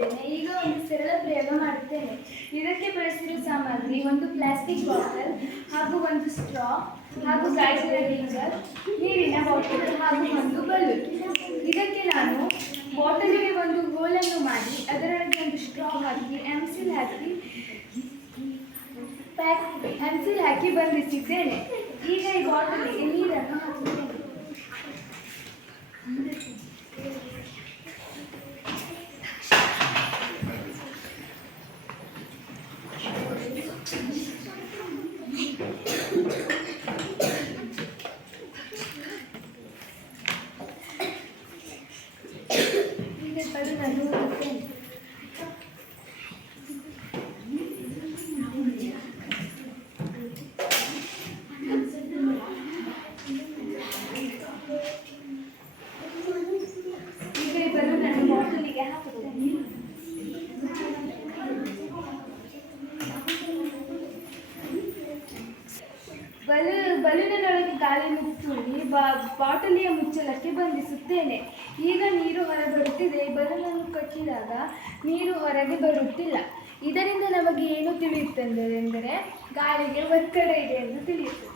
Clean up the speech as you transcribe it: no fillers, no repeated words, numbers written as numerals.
ಮಾಡುತ್ತಿದ್ದೇನೆ. ಈಗ ಒಂದು ಸರಳ ಪ್ರಯೋಗ ಮಾಡುತ್ತೇನೆ. ಇದಕ್ಕೆ ಬಳಸಿರುವ ಸಾಮಗ್ರಿ ಒಂದು ಪ್ಲಾಸ್ಟಿಕ್ ಬಾಟಲ್ ಹಾಗೂ ಒಂದು ಸ್ಟ್ರಾ ಹಾಗೂ ಗಾಜಿನ ಬೀಕರ್, ನೀರಿನ ಬಾಟಲ್ ಹಾಗೂ ಒಂದು ಬಲೂನ್. ಇದಕ್ಕೆ ನಾನು ಬಾಟಲಿಗೆ ಒಂದು ಹೋಲನ್ನು ಮಾಡಿ ಅದರೊಳಗೆ ಒಂದು ಸ್ಟ್ರಾ ಹಾಕಿ ಎಮ್ಸಿಲ್ ಹಾಕಿ ಬಂಧಿಸಿದ್ದೇನೆ. ಈಗ ಈ ಬಾಟಲಿಗೆ ನೀರನ್ನು ಹಾಕುತ್ತೇನೆ. ಈಗ ಬಲೂನನ್ನು ಊದುತ್ತೇನೆ. ಬಾಟಲಿಗೆ ಹಾಕುತ್ತೇನೆ. ಬಲೂನಿನೊಳಗೆ ಗಾಳಿಯನ್ನು ತುಂಬಿ ಬಾಟಲಿಯ ಮುಚ್ಚಳಕ್ಕೆ ಬಂಧಿಸುತ್ತೇನೆ. ಈಗ ನೀರು ಹೊರಬರುತ್ತಿದೆ. ಬಲೂನನ್ನು ಕಟ್ಟಿದಾಗ ನೀರು ಹೊರಗೆ ಬರುತ್ತಿಲ್ಲ. ಇದರಿಂದ ನಮಗೆ ಏನು ತಿಳಿಯುತ್ತಂದರೆ ಗಾಳಿಗೆ ಒತ್ತಡ ಇದೆ ಎಂದು ತಿಳಿಯುತ್ತದೆ.